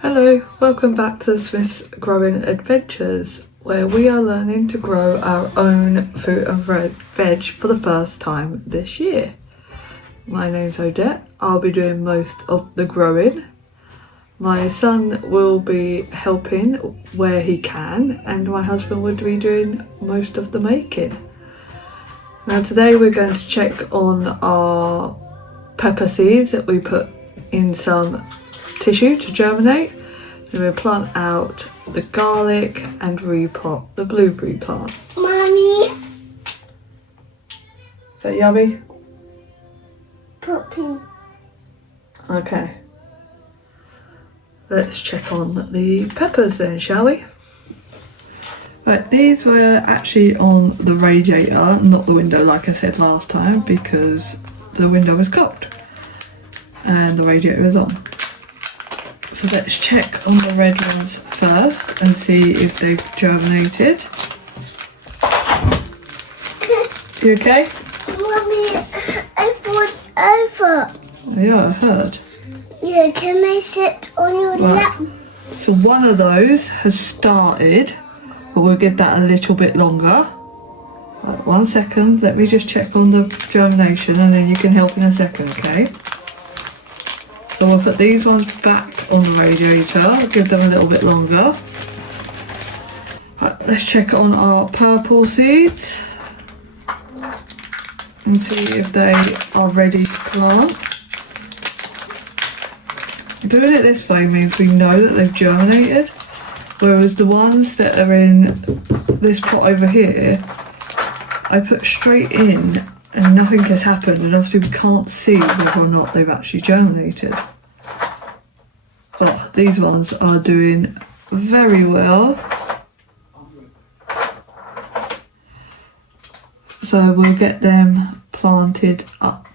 Hello, welcome back to the Smith's Growing Adventures, where we are learning to grow our own fruit and veg for the first time this year. My name's Odette. I'll be doing most of the growing. My son will be helping where he can, and my husband would be doing most of the making. Now today we're going to check on our pepper seeds that we put in some tissue to germinate. Then we'll plant out the garlic and repot the blueberry plant. Mommy. Is that yummy? Popping. Okay. Let's check on the peppers then, shall we? Right, these were actually on the radiator, not the window like I said last time, because the window was cold and the radiator was on. So let's check on the red ones first and see if they've germinated. You okay? Mommy, I thought over. Yeah, I heard. Yeah, can I sit on your lap? So one of those has started, but we'll give that a little bit longer. Right, 1 second, let me just check on the germination and then you can help in a second, okay? So we'll put these ones back on the radiator, give them a little bit longer. Right, let's check on our purple seeds and see if they are ready to plant. Doing it this way means we know that they've germinated, whereas the ones that are in this pot over here, I put straight in and nothing has happened, and obviously we can't see whether or not they've actually germinated. But these ones are doing very well. So we'll get them planted up.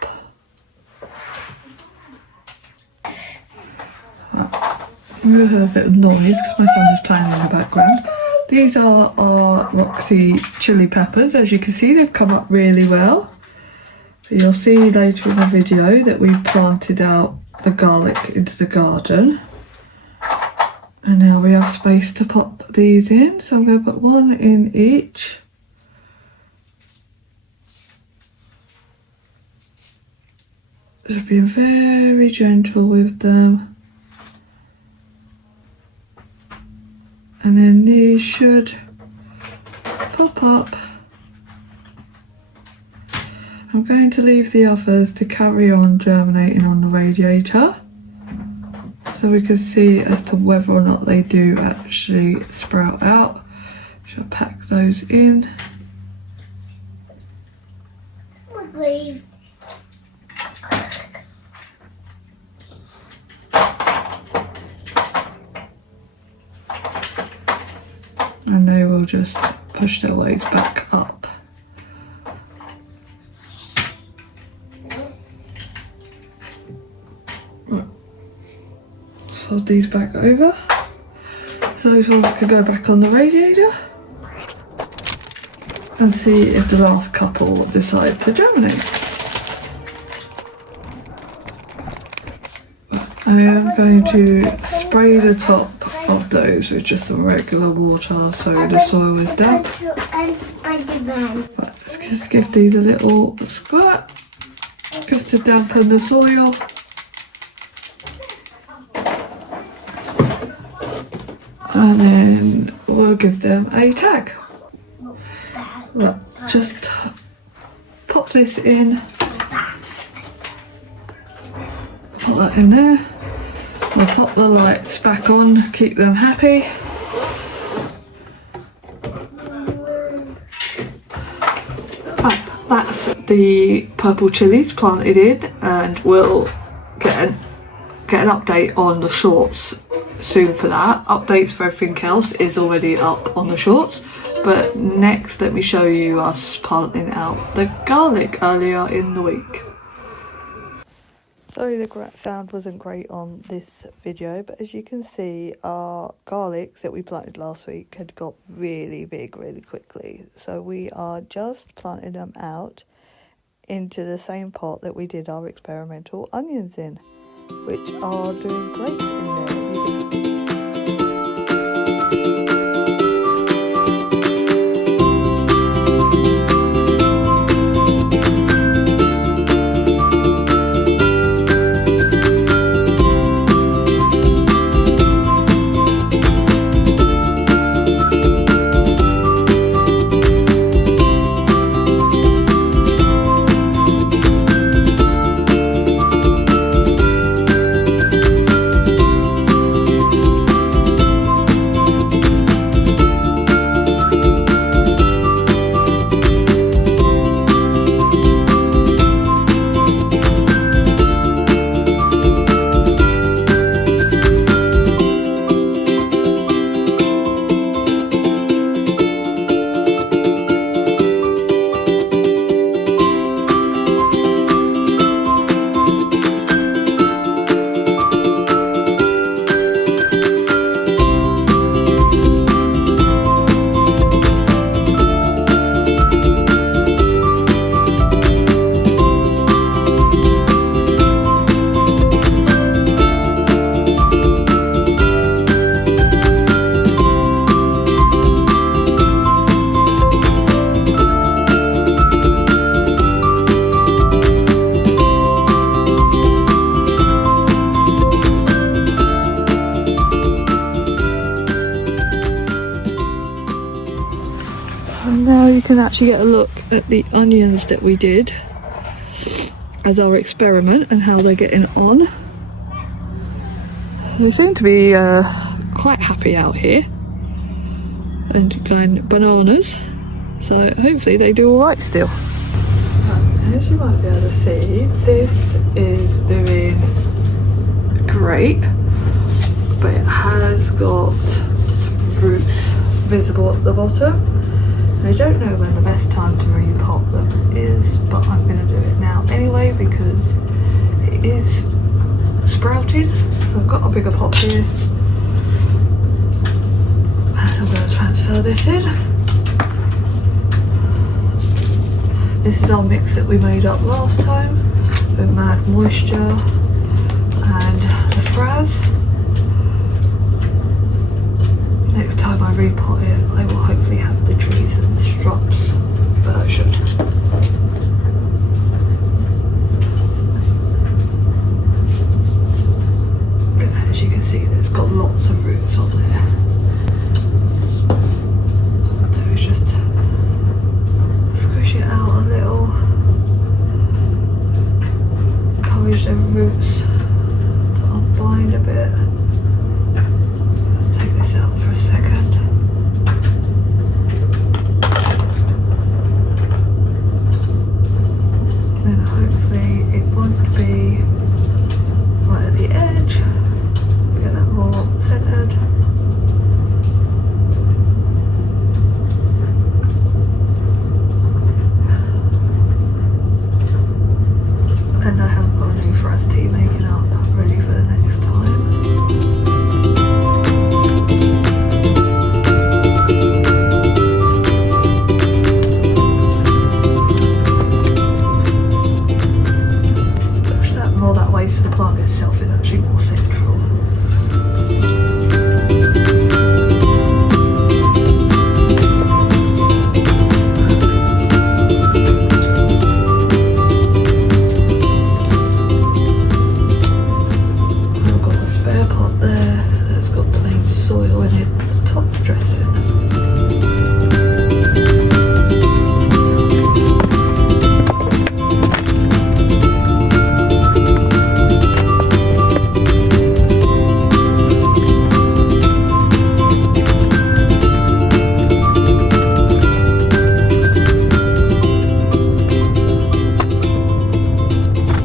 You heard a bit of noise because my son is playing in the background. These are our Roxy chili peppers. As you can see, they've come up really well. You'll see later in the video that we planted out the garlic into the garden. And now we have space to pop these in. So I'm going to put one in each. Just being very gentle with them. And then these should pop up. I'm going to leave the others to carry on germinating on the radiator so we can see as to whether or not they do actually sprout out. Shall pack those in. And they will just push their ways back up. Fold these back over. So those ones can go back on the radiator. And see if the last couple decide to germinate. I am going to spray the top of those with just some regular water so the soil is damp. And Spider-Man. But let's just give these a little squirt just to dampen the soil. And then we'll give them a tag. Right, just pop this in. Put that in there. We'll pop the lights back on, keep them happy. Right, that's the purple chilies planted in, and we'll get an update on the shorts soon for that. Updates for everything else is already up on the shorts. But next, let me show you us planting out the garlic earlier in the week. Sorry the sound wasn't great on this video, but as you can see, our garlic that we planted last week had got really big really quickly. So we are just planting them out into the same pot that we did our experimental onions in, which are doing great in there. can actually get a look at the onions that we did as our experiment and how they're getting on. They seem to be quite happy out here and going bananas, so hopefully they do alright still. As you might be able to see, this is doing great, but it has got some roots visible at the bottom. I don't know when the best time to repot them is, but I'm going to do it now anyway because it is sprouting. So I've got a bigger pot here. And I'm going to transfer this in. This is our mix that we made up last time with Mad Moisture and the Fraz. Next time I repot it, I will hopefully have the trees and shrubs version. As you can see, there's got lots of roots on there. So it's just squish it out a little, encourage the roots to unbind a bit. Let's take this out for a second. Then hopefully it won't be right at the edge. Get that more centered. And I haven't got a new Fraz tea making up ready for the next time. Push that more that way so the plant itself is actually more central. I've got a spare pot there that's got plain soil in it for the top dressing.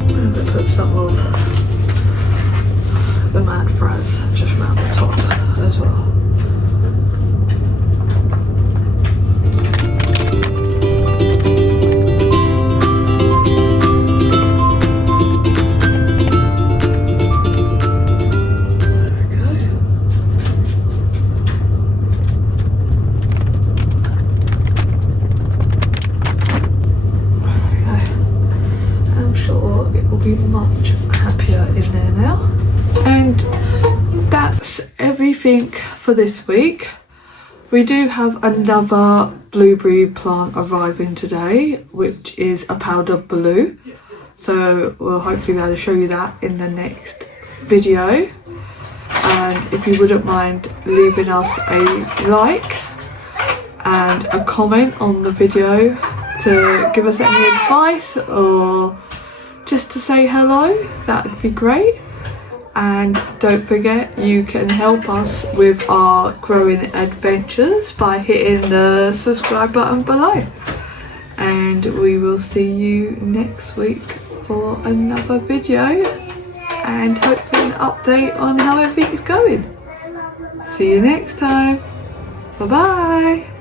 I'm going to put some of the Mad Fraz just round the top as well. There we go. Okay. I'm sure it will be much happier in there now. And that's everything for this week. We do have another blueberry plant arriving today, which is a powder blue. So we'll hopefully be able to show you that in the next video. And if you wouldn't mind leaving us a like and a comment on the video to give us any advice or just to say hello, that would be great. And don't forget, you can help us with our growing adventures by hitting the subscribe button below. And we will see you next week for another video and hopefully an update on how everything's going. See you next time. Bye bye.